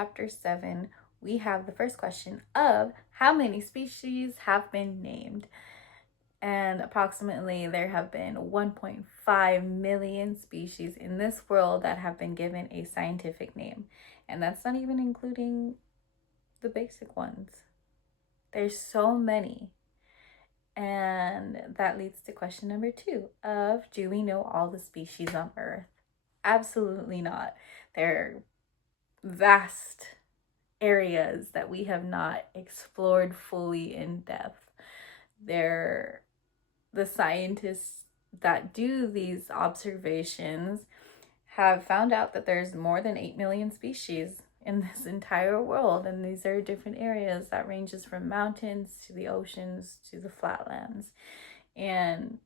Chapter 7, we have the first question of how many species have been named. And approximately there have been 1.5 million species in this world that have been given a scientific name. And that's not even including the basic ones. There's so many. And that leads to question number 2 of do we know all the species on Earth? Absolutely not. There are vast areas that we have not explored fully in depth. The scientists that do these observations have found out that there's more than 8 million species in this entire world, and these are different areas that ranges from mountains to the oceans to the flatlands. And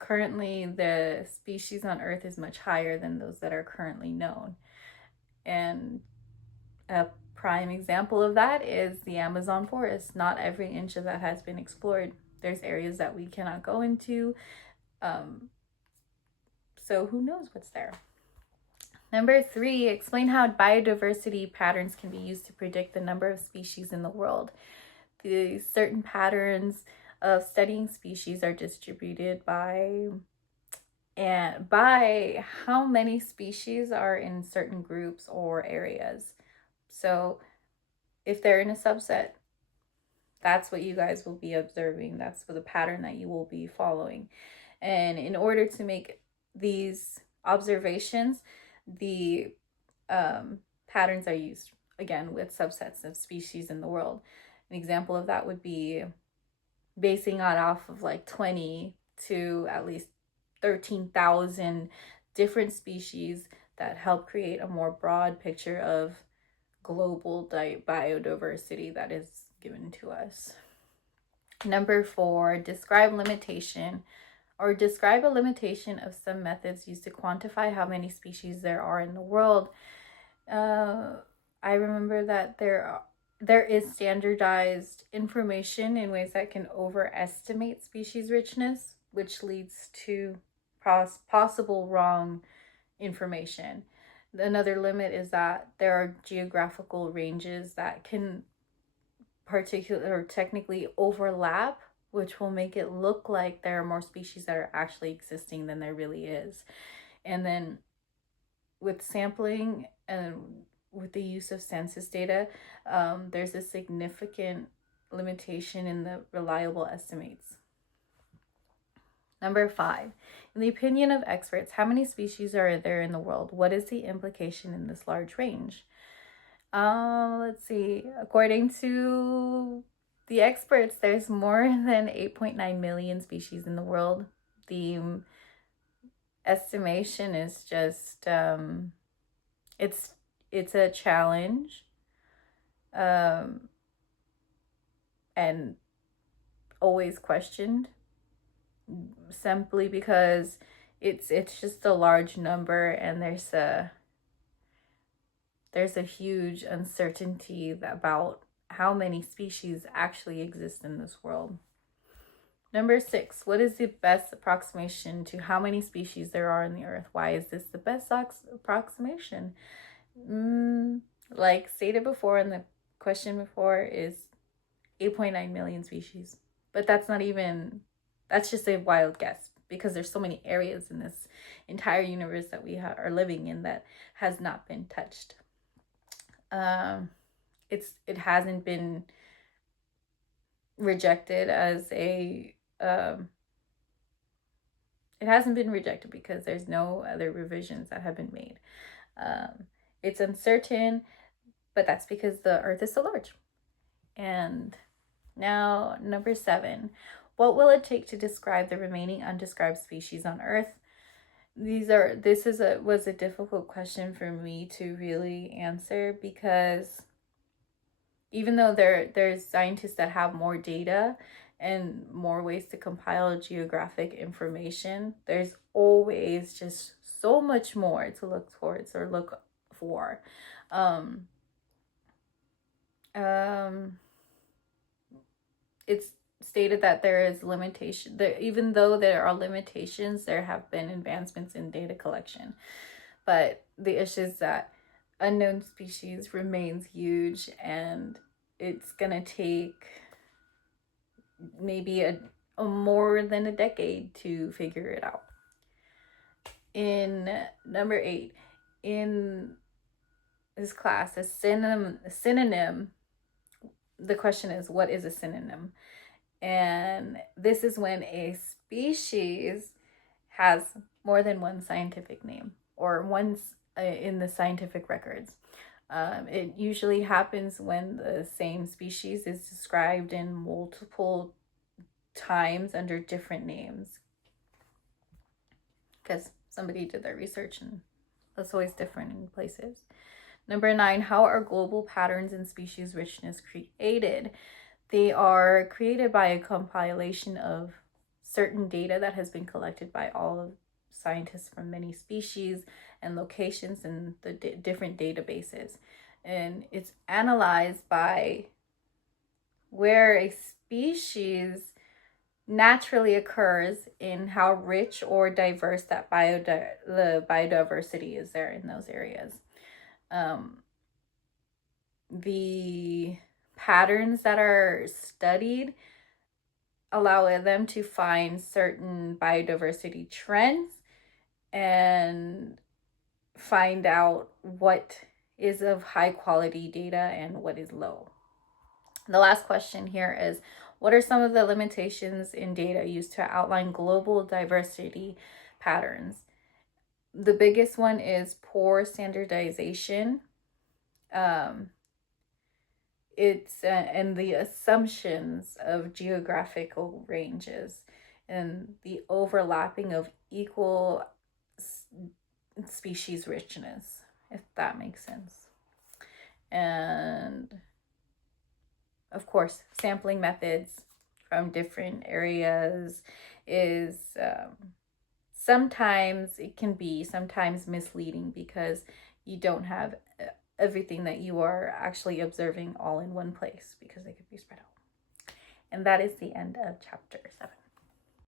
currently the species on Earth is much higher than those that are currently known. And a prime example of that is the Amazon forest. Not every inch of that has been explored. There's areas that we cannot go into. So who knows what's there? Number 3, explain how biodiversity patterns can be used to predict the number of species in the world. The certain patterns of studying species are distributed by how many species are in certain groups or areas. So if they're in a subset, that's what you guys will be observing. That's the pattern that you will be following. And in order to make these observations, the patterns are used again with subsets of species in the world. An example of that would be basing it off of like 20 to at least 13,000 different species that help create a more broad picture of global biodiversity that is given to us. Number 4, describe a limitation of some methods used to quantify how many species there are in the world. I remember that there is standardized information in ways that can overestimate species richness, which leads to possible wrong information. Another limit is that there are geographical ranges that can technically overlap, which will make it look like there are more species that are actually existing than there really is. And then with sampling and with the use of census data, there's a significant limitation in the reliable estimates. Number 5, in the opinion of experts, how many species are there in the world? What is the implication in this large range? Let's see. According to the experts, there's more than 8.9 million species in the world. The estimation is just it's a challenge, and always questioned, simply because it's just a large number, and there's a huge uncertainty about how many species actually exist in this world. Number 6, what is the best approximation to how many species there are in the earth? Why is this the best approximation? Like stated before in the question before, is 8.9 million species. But that's just a wild guess, because there's so many areas in this entire universe that we are living in that has not been touched. It hasn't been rejected as it hasn't been rejected because there's no other revisions that have been made. It's uncertain, but that's because the earth is so large. And now, number 7, what will it take to describe the remaining undescribed species on Earth? Was a difficult question for me to really answer, because even though there's scientists that have more data and more ways to compile geographic information, there's always just so much more to look towards or look for. It's stated that there is limitation there. Even though there are limitations, there have been advancements in data collection, but the issue is that unknown species remains huge, and it's gonna take maybe a more than a decade to figure it out. In number 8, in this class, a synonym, the question is, what is a synonym? And this is when a species has more than one scientific name, or once in the scientific records. It usually happens when the same species is described in multiple times under different names, because somebody did their research, and that's always different in places. Number 9, how are global patterns in species richness created? They are created by a compilation of certain data that has been collected by all of scientists from many species and locations in the different databases. And it's analyzed by where a species naturally occurs in how rich or diverse that the biodiversity is there in those areas. The patterns that are studied allow them to find certain biodiversity trends and find out what is of high quality data and what is low. The last question here is, what are some of the limitations in data used to outline global diversity patterns? The biggest one is poor standardization. And the assumptions of geographical ranges and the overlapping of equal species richness, if that makes sense. And of course, sampling methods from different areas is sometimes it can be sometimes misleading, because you don't have everything that you are actually observing all in one place, because they could be spread out. And that is the end of chapter 7.